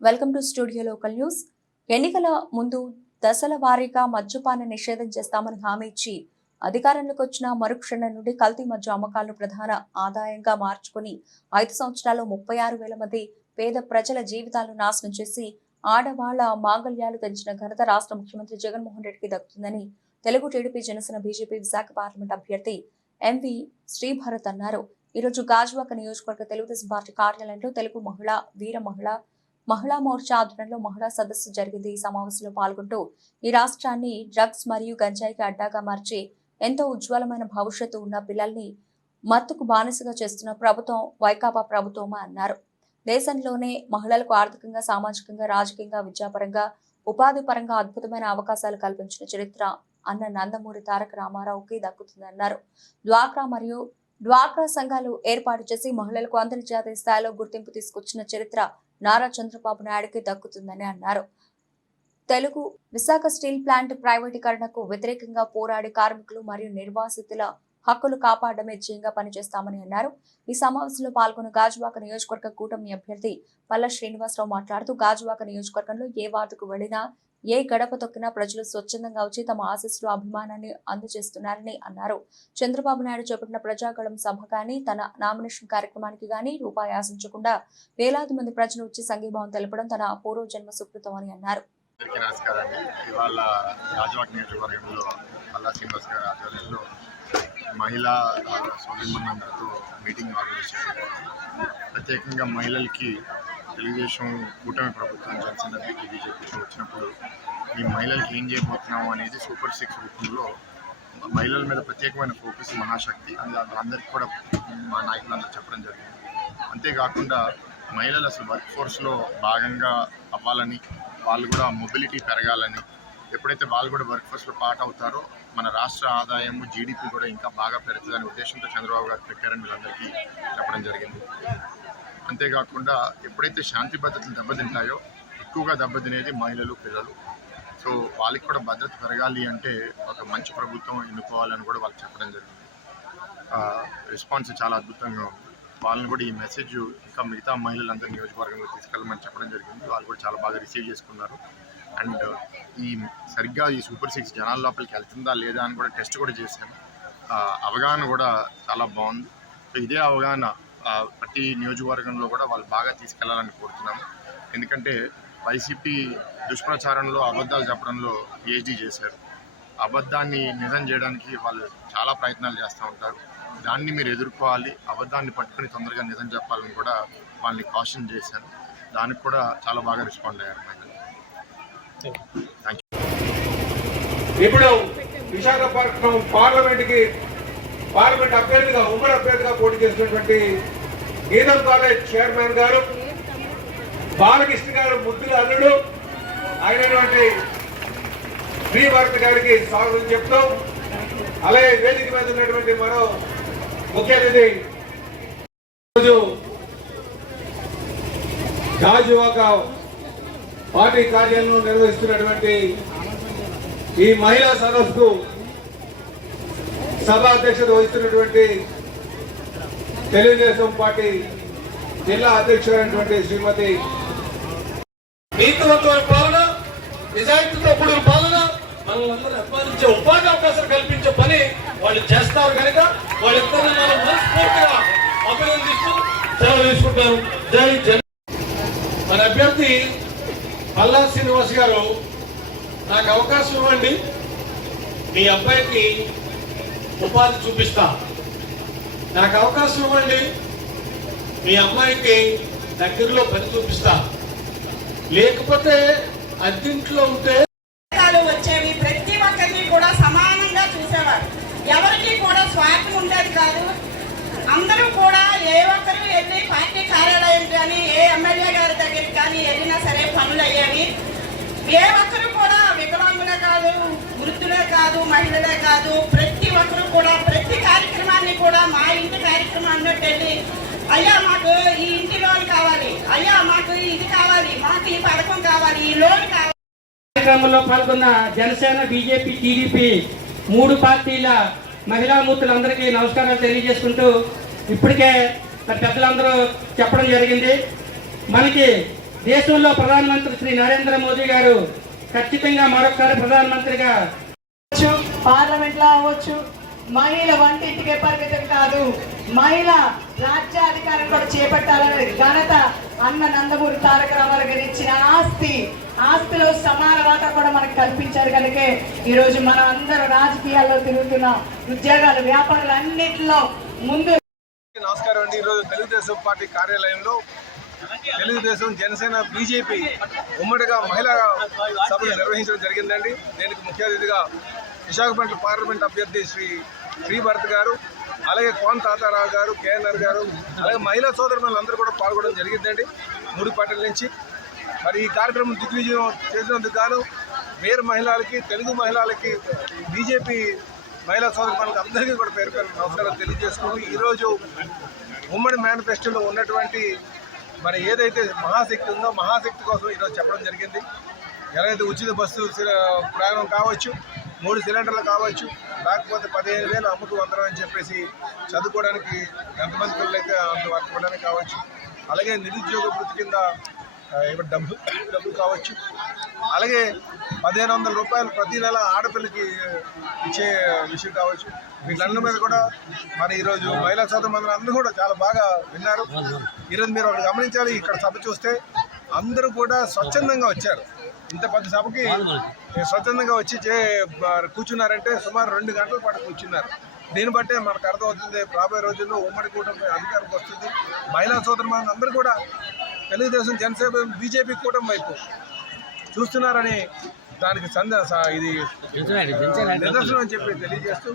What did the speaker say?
Welcome to studio local news. ఎన్నికల ముందు దశల వారీగా మద్యపాన నిషేధం చేస్తామని హామీ ఇచ్చి అధికారంలోకి వచ్చిన మరుక్షణం నుండి కల్తీ మద్య అమ్మకాలను ప్రధాన ఆదాయంగా మార్చుకుని ఐదు సంవత్సరాల్లో ముప్పై ఆరు వేల మంది పేద ప్రజల జీవితాలను నాశనం చేసి ఆడవాళ్ళ మాంగళ్యాలు తెంచిన ఘనత రాష్ట్ర ముఖ్యమంత్రి జగన్మోహన్ రెడ్డికి దక్కుతుందని Telugu TDP Janasena BJP Visakha parliament అభ్యర్థి ఎంవి శ్రీభరత్ అన్నారు. ఈ రోజు గాజువాక నియోజకవర్గ తెలుగుదేశం పార్టీ కార్యాలయంలో తెలుగు మహిళా వీర మహిళ మహిళా మోర్చా ఆధ్వర్యంలో మహిళా సదస్సు జరిగింది. ఈ సమావేశంలో పాల్గొంటూ ఈ రాష్ట్రాన్ని డ్రగ్స్ మరియు గంజాయికి అడ్డాగా మార్చి ఎంతో ఉజ్వలమైన భవిష్యత్తు ఉన్న పిల్లల్ని మత్తుకు బానిసగా చేస్తున్న ప్రభుత్వం వైకాపా ప్రభుత్వమా అన్నారు. దేశంలోనే మహిళలకు ఆర్థికంగా సామాజికంగా రాజకీయంగా విద్యాపరంగా ఉపాధి పరంగా అద్భుతమైన అవకాశాలు కల్పించిన చరిత్ర అన్న నందమూరి తారక రామారావుకి దక్కుతుందన్నారు. డ్వాక్రా మరియు డ్వాక్రా సంఘాలు ఏర్పాటు చేసి మహిళలకు అంతర్జాతీయ స్థాయిలో గుర్తింపు తీసుకొచ్చిన చరిత్ర నారా చంద్రబాబు నాయుడుకి దక్కుతుందని అన్నారు. తెలుగు విశాఖ స్టీల్ ప్లాంట్ ప్రైవేటీకరణకు వ్యతిరేకంగా పోరాడే కార్మికులు మరియు నిర్వాసితుల హక్కులు కాపాడమే ధ్యేయంగా పనిచేస్తామని అన్నారు. ఈ సమావేశంలో పాల్గొన్న గాజువాక నియోజకవర్గ కూటమి అభ్యర్థి పల్ల శ్రీనివాసరావు మాట్లాడుతూ గాజువాక నియోజకవర్గంలో ఏ వార్డుకు వెళ్ళినా ఏ గడప తొక్కినా ప్రజలు స్వచ్ఛందంగా వచ్చి తమ ఆశస్సులు అభిమానాన్ని అందజేస్తున్నారని అన్నారు. చంద్రబాబు నాయుడు చేపట్టిన ప్రజాగళం సభ కానీ తన నామినేషన్ కార్యక్రమానికి గానీ రూపాయి ఆశించకుండా వేలాది మంది ప్రజలు వచ్చి సంఘీభావం తెలపడం తన పూర్వజన్మ సుకృతం అని అన్నారు. అందరికీ నమస్కారం అండి. ఇవాళ రాజవాక్ నియోజకవర్గంలో అల్లా శ్రీనివాస్ గారి ఆధ్వర్యంలో మహిళా సోదరిమణులందరితో మీటింగ్ ఆర్గనైజ్ చేశారు ప్రత్యేకంగా మహిళలకి తెలుగుదేశం కూటమి ప్రభుత్వం జనసేన బీటీ బీజేపీతో వచ్చినప్పుడు ఈ మహిళలకి ఏం చేయబోతున్నాము అనేది సూపర్ సిక్స్ రూపంలో మహిళల మీద ప్రత్యేకమైన ఫోకస్ మహాశక్తి అందులో అందరికీ కూడా మా నాయకులందరూ చెప్పడం జరిగింది. అంతేకాకుండా మహిళలు అసలు వర్క్ ఫోర్స్లో భాగంగా అవ్వాలని వాళ్ళు కూడా మొబిలిటీ పెరగాలని ఎప్పుడైతే వాళ్ళు కూడా వర్క్ ఫోర్స్లో పార్ట్ అవుతారో మన రాష్ట్ర ఆదాయం జీడిపి కూడా ఇంకా బాగా పెరుగుతుందనే ఉద్దేశంతో చంద్రబాబు గారు పెట్టారని వీళ్ళందరికీ చెప్పడం జరిగింది. అంతేకాకుండా ఎప్పుడైతే శాంతి భద్రతలు దెబ్బతింటాయో ఎక్కువగా దెబ్బతినేది మహిళలు పిల్లలు. సో వాళ్ళకి కూడా భద్రత పెరగాలి అంటే ఒక మంచి ప్రభుత్వం ఎన్నుకోవాలని కూడా వాళ్ళకి చెప్పడం జరిగింది. రెస్పాన్స్ చాలా అద్భుతంగా ఉంది. వాళ్ళని కూడా ఈ మెసేజ్ ఇంకా మిగతా మహిళలందరూ నియోజకవర్గంలో తీసుకెళ్ళమని చెప్పడం జరిగింది. వాళ్ళు కూడా చాలా బాగా రిసీవ్ చేసుకున్నారు. అండ్ ఈ సరిగ్గా ఈ సూపర్ సిక్స్ జనాల లోపలికి వెళ్తుందా లేదా అని కూడా టెస్ట్ కూడా చేశాను. అవగాహన కూడా చాలా బాగుంది. సో ఇదే అవగాహన ప్రతి నియోజకవర్గంలో కూడా వాళ్ళు బాగా తీసుకెళ్ళాలని కోరుతున్నాము. ఎందుకంటే వైసీపీ దుష్ప్రచారంలో అబద్ధాలు చెప్పడంలో పిహెచ్డీ చేశారు. అబద్ధాన్ని నిజం చేయడానికి వాళ్ళు చాలా ప్రయత్నాలు చేస్తూ ఉంటారు. దాన్ని మీరు ఎదుర్కోవాలి అబద్ధాన్ని పట్టుకుని తొందరగా నిజం చెప్పాలని కూడా వాళ్ళని కాషన్ చేశాను. దానికి కూడా చాలా బాగా రెస్పాండ్ అయ్యారు మేడం ఇప్పుడు విశాఖపట్నం పార్లమెంట్కి పార్లమెంట్ అభ్యర్థిగా ఉమ్మడి అభ్యర్థిగా పోటీ చేసినటువంటి గీతం కాలేజ్ చైర్మన్ గారు బాలకృష్ణ గారు ముద్దుల అల్లుడు అయినటువంటి శ్రీభరత్ గారికి స్వాగతం చెప్తూ అలాగే వేదిక మీద ఉన్నటువంటి మరో ముఖ్య అతిథి. రోజు గాజువాక పార్టీ కార్యాలయంలో నిర్వహిస్తున్నటువంటి ఈ మహిళా సదస్సుకు సభ అధ్యక్షత వహిస్తున్నటువంటి తెలుగుదేశం పార్టీ జిల్లా అధ్యక్షుడైనటువంటి శ్రీమతి నీతివంతమైన పాలన నిజాయితీతో కూడిన పాలన మనల్ని అభిమానించే ఉపాధి అవకాశాలు కల్పించే పని వాళ్ళు చేస్తారు కనుక వాళ్ళిద్దరిని మనం మనస్ఫూర్తిగా అభినందిస్తూ సెలవు తీసుకుంటారు జై జన్ పల్లా శ్రీనివాస్ గారు నాకు అవకాశం ఇవ్వండి. మీ అబ్బాయికి ఉపాధి చూపిస్తా. నాకు అవకాశం ఇవ్వండి. మీ అమ్మాయికి దగ్గరలో పని చూపిస్తా. లేకపోతే అద్దెంట్లో ఉంటే వచ్చేవి ప్రతి ఒక్కరిని కూడా సమానంగా చూసేవారు. ఎవరికి కూడా స్వార్థం ఉండేది కాదు. అందరూ కూడా ఏ ఒక్కరు వెళ్ళి పార్టీ కార్యాలయం కానీ ఏ ఎమ్మెల్యే గారి దగ్గరికి కానీ వెళ్ళినా సరే పనులు అయ్యేవి ఏ ఒక్కరు కూడా వికలాంగులే కాదు వృద్ధులే కాదు మహిళలే కాదు ప్రతి ఒక్కరు కూడా ప్రతి కార్యక్రమాన్ని కూడా మా ఇంటి కార్యక్రమం అన్నట్టు వెళ్ళి అయ్యా మాకు ఈ ఇంటి లోన్ కావాలి అయ్యా మాకు ఇది కావాలి మాకు ఈ పథకం కావాలి ఈ లోన్ కావాలి. కార్యక్రమంలో పాల్గొన్న జనసేన బీజేపీ టీడీపీ మూడు పార్టీల మహిళా మూర్తులందరికీ నమస్కారాలు తెలియజేసుకుంటూ ఇప్పటికే పెద్దలందరూ చెప్పడం జరిగింది. మనకి దేశంలో ప్రధానమంత్రి శ్రీ నరేంద్ర మోదీ గారు ఖచ్చితంగా మరొకసారి ప్రధానమంత్రిగా అవ్వచ్చు పార్లమెంట్లో అవ్వచ్చు మహిళ వంటింటికే పరిమితం కాదు మహిళ రాజ్యాధికారం కూడా చేపట్టాలనే ఘనత అన్న నందమూరి తారక రామారావు గారు ఇచ్చిన ఆస్తి ఆస్తిలో సమాన వాటా కూడా మనకు కల్పించారు కనుకే ఈ రోజు మనం అందరూ రాజకీయాల్లో తిరుగుతున్నాం ఉద్యోగాలు వ్యాపారాలు అన్నింటిలో ముందు నమస్కారం అండి. ఈరోజు తెలుగుదేశం పార్టీ కార్యాలయంలో తెలుగుదేశం జనసేన బీజేపీ ఉమ్మడిగా మహిళా సభలు నిర్వహించడం జరిగిందండి. దీనికి ముఖ్య అతిథిగా విశాఖపట్నం పార్లమెంట్ అభ్యర్థి శ్రీ శ్రీభరత్ గారు అలాగే కోన్ తాతారావు గారు కేఎన్ఆర్ గారు అలాగే మహిళా సోదరులందరూ కూడా పాల్గొనడం జరిగిందండి. మూడు పార్టీల నుంచి. మరి ఈ కార్యక్రమం దిగ్విజయం చేసినందుకు గాను వేరు మహిళలకి తెలుగు మహిళలకి బీజేపీ మహిళా సోదరులకు అందరికీ కూడా పేరు పేరు నమస్కారం తెలియజేసుకుంటూ ఈరోజు ఉమ్మడి మేనిఫెస్టోలో ఉన్నటువంటి మరి ఏదైతే మహాశక్తి ఉందో మహాశక్తి కోసం ఈరోజు చెప్పడం జరిగింది. ఎలాగైతే ఉచిత బస్సు ప్రయాణం కావచ్చు మూడు సిలిండర్లు కావచ్చు లేకపోతే పదిహేను వేలు అమ్ముతూ అందరం అని చెప్పేసి చదువుకోవడానికి ఎంతమంది పిల్లలైతే అయితే అంత వర్కోవడానికి కావచ్చు అలాగే నిరుద్యోగ వృత్తి కింద ఏమంటే ఇప్పుడు డబ్బు డబ్బులు కావచ్చు. అలాగే పదిహేను వందల రూపాయలు ప్రతి నెల ఆడపిల్లకి ఇచ్చే విషయం కావచ్చు. వీళ్ళందరి మీద కూడా మరి ఈరోజు మహిళా సోదరు అందరూ కూడా చాలా బాగా విన్నారు. ఈరోజు మీరు ఒకటి గమనించాలి ఇక్కడ సభ చూస్తే అందరూ కూడా స్వచ్ఛందంగా వచ్చారు. ఇంత పెద్ద సభకి స్వచ్ఛందంగా వచ్చి చే కూర్చున్నారంటే సుమారు రెండు గంటల పాటు కూర్చున్నారు. దీన్ని బట్టే మనకు అర్థమవుతుంది రాబోయే రోజుల్లో ఉమ్మడి కూటమి అధికారంకి వస్తుంది. మహిళా సోదరు అందరూ కూడా తెలుగుదేశం జనసేన బీజేపీ కూటమి వైపు చూస్తున్నారని దానికి సంద ఇది నిదర్శనం అని చెప్పి తెలియజేస్తూ